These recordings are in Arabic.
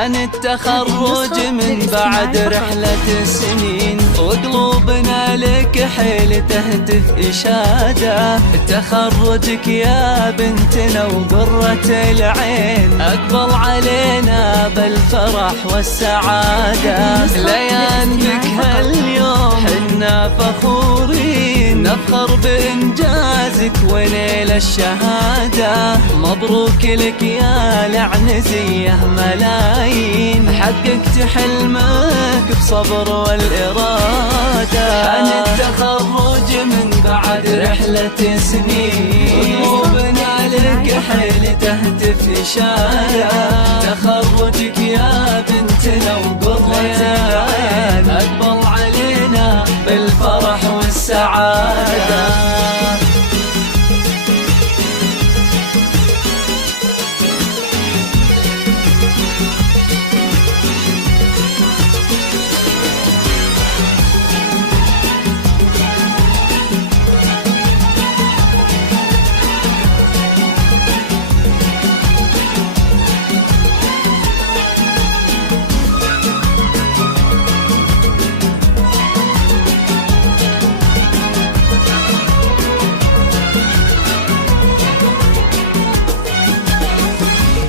حان التخرج من بعد رحلة سنين، وقلوبنا لك حيل تهتف إشادة. تخرجك يا بنتنا وقرة العين، أقبل علينا بالفرح والسعادة. ليان بك هاليوم حنا فخورين، نفخر بإنجازك ونيل الشهادة. مبروك لك يا العنزية ملايين، حققت حلمك بصبر والإرادة. حان التخرج من بعد رحلة سنين، قلوبنا لك حيل تهتف إشادة. تخرجك يا بنتنا وقرة العين، أقبل علينا بالفرح والسعادة.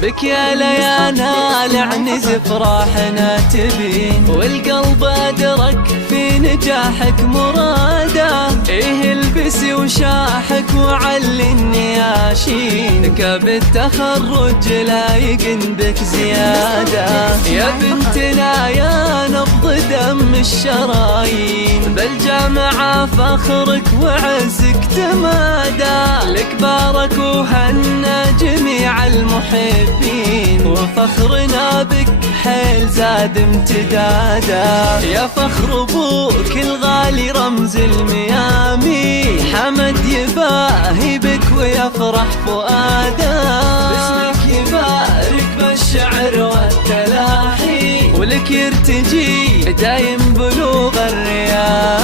بك يا ليانا العنز فرحنا تبين، والقلب أدرك في نجاحك مراده. إيه البسي وشاحك وعلي النياشين، كاب التخرج لايق بك زيادة. يا بنتنا يا نبض دم الشرايين، بالجامعة فخرك وعزك تمادى. لك بارك وهنا جميع المحبين، وفخرنا بك حيل زاد امتدادا. يا فخر ابوك الغالي رمز الميامي، حمد يباهي بك ويفرح فؤاده. باسمك يبارك بالشعر والتلاحي، ولك يرتجي دايم بلوغ الريادة.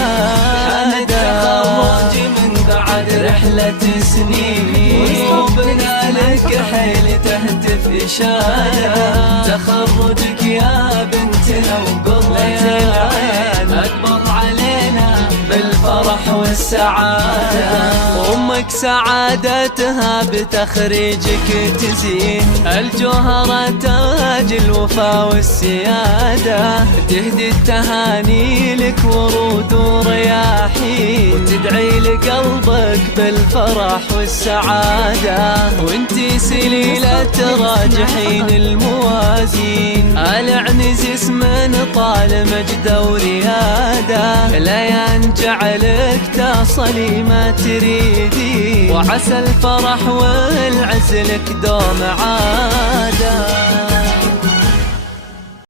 حان التخرج من بعد رحلة سنين، وقلوبنا لك حيل تهتف إشادة. تخرجك يا بنتنا وقرة العين، أكبر علينا بالفرح والسعادة. أمك سعادتها بتخريجك تزين، الجوهرة تاج الوفا والسيادة. تهدي التهاني لك ورود ورياحين، وتدعي لقلبك بالفرح والسعادة. وانتي سليلة راجحين الموازين، العنز اسم طال مجد وريادة. ليان جعلك تصلي ما تريدين، وعسى الفرح والعز لك دوم عادة.